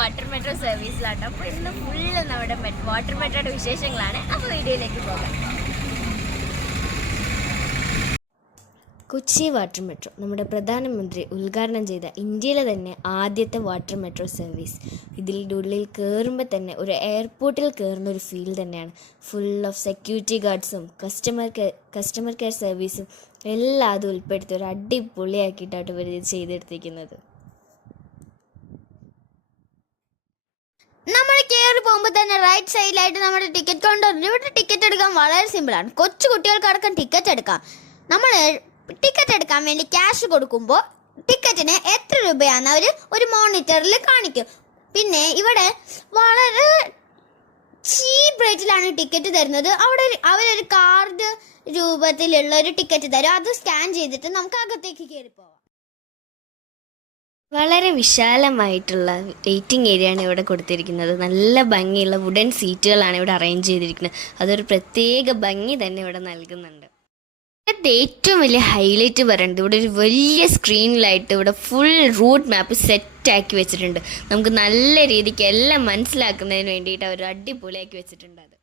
Water metro സർവീസിലാണ്. അപ്പോൾ ഇന്ന് full നമ്മുടെ വാട്ടർ മെട്രോയുടെ വിശേഷങ്ങളാണ്. അപ്പോൾ വീഡിയോയിലേക്ക് പോകാം. കൊച്ചി വാട്ടർ മെട്രോ നമ്മുടെ പ്രധാനമന്ത്രി ഉദ്ഘാടനം ചെയ്ത ഇന്ത്യയിലെ തന്നെ ആദ്യത്തെ വാട്ടർ മെട്രോ സർവീസ്. ഇതിൻ്റെ ഉള്ളിൽ കയറുമ്പോൾ തന്നെ ഒരു എയർപോർട്ടിൽ കയറുന്ന ഒരു ഫീൽ തന്നെയാണ്. ഫുൾ ഓഫ് സെക്യൂരിറ്റി ഗാർഡ്സും കസ്റ്റമർ കെയർ സർവീസും എല്ലാം അത് ഉൾപ്പെടുത്തി ഒരു അടിപൊളിയാക്കിയിട്ടാണ് ഇവർ ഇത് ചെയ്തെടുത്തിരിക്കുന്നത്. നമ്മൾ കയറി പോകുമ്പോൾ തന്നെ റൈറ്റ് സൈഡിലായിട്ട് നമ്മുടെ ടിക്കറ്റ് കൗണ്ടറിൽ ഇവിടെ ടിക്കറ്റ് എടുക്കാൻ വളരെ സിമ്പിളാണ്. കൊച്ചു കുട്ടികൾക്കടക്കം ടിക്കറ്റ് എടുക്കാം. നമ്മൾ ടിക്കറ്റ് എടുക്കാൻ വേണ്ടി ക്യാഷ് കൊടുക്കുമ്പോൾ ടിക്കറ്റിന് എത്ര രൂപയാണെന്ന് അവർ ഒരു മോണിറ്ററിൽ കാണിക്കും. പിന്നെ ഇവിടെ വളരെ ചീപ്പ് റേറ്റിലാണ് ടിക്കറ്റ് തരുന്നത്. അവിടെ അവരൊരു കാർഡ് രൂപത്തിലുള്ള ഒരു ടിക്കറ്റ് തരും. അത് സ്കാൻ ചെയ്തിട്ട് നമുക്ക് അകത്തേക്ക് കയറി പോവാം. വളരെ വിശാലമായിട്ടുള്ള വെയിറ്റിംഗ് ഏരിയയാണ് ഇവിടെ കൊടുത്തിരിക്കുന്നത്. നല്ല ഭംഗിയുള്ള വുഡൻ സീറ്റുകളാണ് ഇവിടെ അറേഞ്ച് ചെയ്തിരിക്കുന്നത്. അതൊരു പ്രത്യേക ഭംഗി തന്നെ ഇവിടെ നൽകുന്നുണ്ട്. ഇതിൻ്റെ ഏറ്റവും വലിയ ഹൈലൈറ്റ് പറയുന്നത് ഇവിടെ ഒരു വലിയ സ്ക്രീനിലായിട്ട് ഇവിടെ ഫുൾ റൂട്ട് മാപ്പ് സെറ്റാക്കി വെച്ചിട്ടുണ്ട്. നമുക്ക് നല്ല രീതിക്ക് എല്ലാം മനസ്സിലാക്കുന്നതിന് വേണ്ടിയിട്ട് അവർ അടിപൊളിയാക്കി വെച്ചിട്ടുണ്ട്. അത്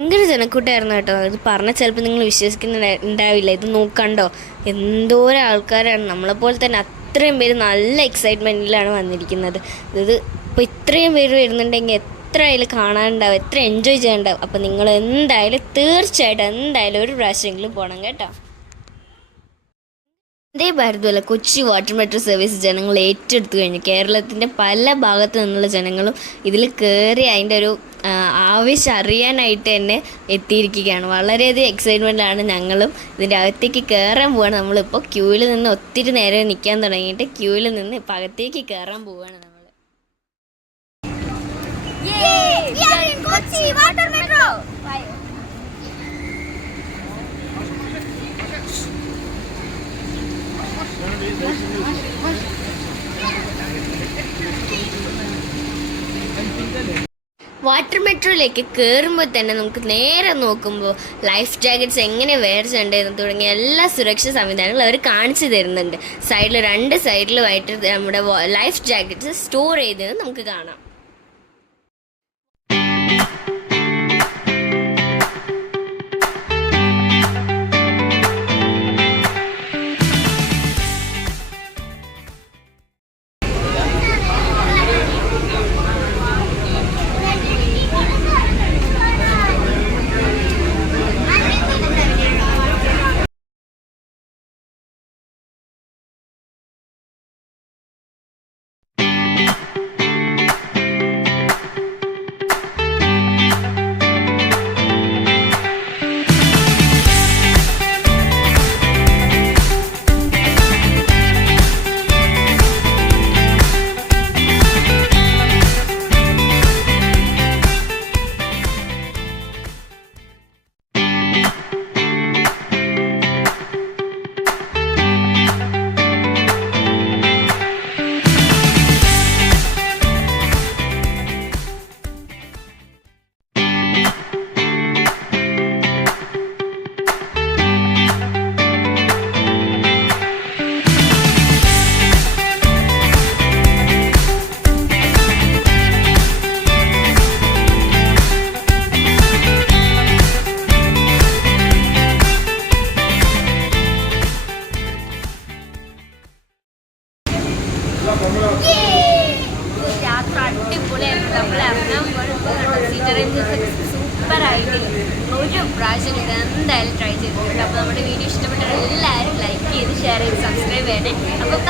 ഭയങ്കര ജനക്കൂട്ടായിരുന്നു കേട്ടോ. ഇത് പറഞ്ഞാൽ ചിലപ്പോൾ നിങ്ങൾ വിശ്വസിക്കുന്നുണ്ടാവില്ല. ഇത് നോക്കണ്ടോ, എന്തോരം ആൾക്കാരാണ്. നമ്മളെപ്പോലെ തന്നെ അത്രയും പേര് നല്ല എക്സൈറ്റ്മെൻറ്റിലാണ് വന്നിരിക്കുന്നത്. ഇത് ഇപ്പോൾ ഇത്രയും പേര് വരുന്നുണ്ടെങ്കിൽ എത്ര അതിൽ കാണാനുണ്ടാവും, എത്ര എൻജോയ് ചെയ്യാനുണ്ടാവും. അപ്പോൾ നിങ്ങൾ തീർച്ചയായിട്ടും ഒരു പ്രാവശ്യമെങ്കിലും പോകണം കേട്ടോ. വന്ദേ ഭാരതമല്ല കൊച്ചി വാട്ടർ മെട്രോ സർവീസ് ജനങ്ങൾ ഏറ്റെടുത്തു കഴിഞ്ഞു. കേരളത്തിൻ്റെ പല ഭാഗത്തു നിന്നുള്ള ജനങ്ങളും ഇതിൽ കയറി അതിൻ്റെ ഒരു ആവശ്യം അറിയാനായിട്ട് തന്നെ എത്തിയിരിക്കുകയാണ്. വളരെയധികം എക്സൈറ്റ്മെൻറ്റാണ്. ഞങ്ങളും ഇതിൻ്റെ അകത്തേക്ക് കയറാൻ പോവുകയാണ്. നമ്മളിപ്പോൾ ക്യൂവിൽ നിന്ന് ഒത്തിരി നേരം നിൽക്കാൻ തുടങ്ങിയിട്ട് ക്യൂവിൽ നിന്ന് ഇപ്പം അകത്തേക്ക് കയറാൻ പോവുകയാണ് നമ്മൾ. വാട്ടർ മെട്രോയിലേക്ക് കയറുമ്പോൾ തന്നെ നമുക്ക് നേരെ നോക്കുമ്പോൾ ലൈഫ് ജാക്കറ്റ്സ് എങ്ങനെ വെയർ ചെയ്യേണ്ടതെന്ന് തുടങ്ങിയ എല്ലാ സുരക്ഷാ സംവിധാനങ്ങളും അവർ കാണിച്ചു തരുന്നുണ്ട്. രണ്ട് സൈഡിലുമായിട്ട് നമ്മുടെ ലൈഫ് ജാക്കറ്റ്സ് സ്റ്റോർ ചെയ്തത് നമുക്ക് കാണാം. യാത്ര അടിപൊളിയായിരുന്നു. നമ്മൾ എറണാകുളം സീറ്റ് അറേഞ്ച്മെന്റ് സൂപ്പറായിട്ട് ഒരു പ്രാവശ്യം ഇത് എന്തായാലും ട്രൈ ചെയ്തിട്ടുണ്ട്. അപ്പോൾ നമ്മുടെ വീഡിയോ ഇഷ്ടപ്പെട്ട എല്ലാവരും ലൈക്ക് ചെയ്ത് ഷെയർ ചെയ്ത് സബ്സ്ക്രൈബ് ചെയ്യണേ. അപ്പോൾ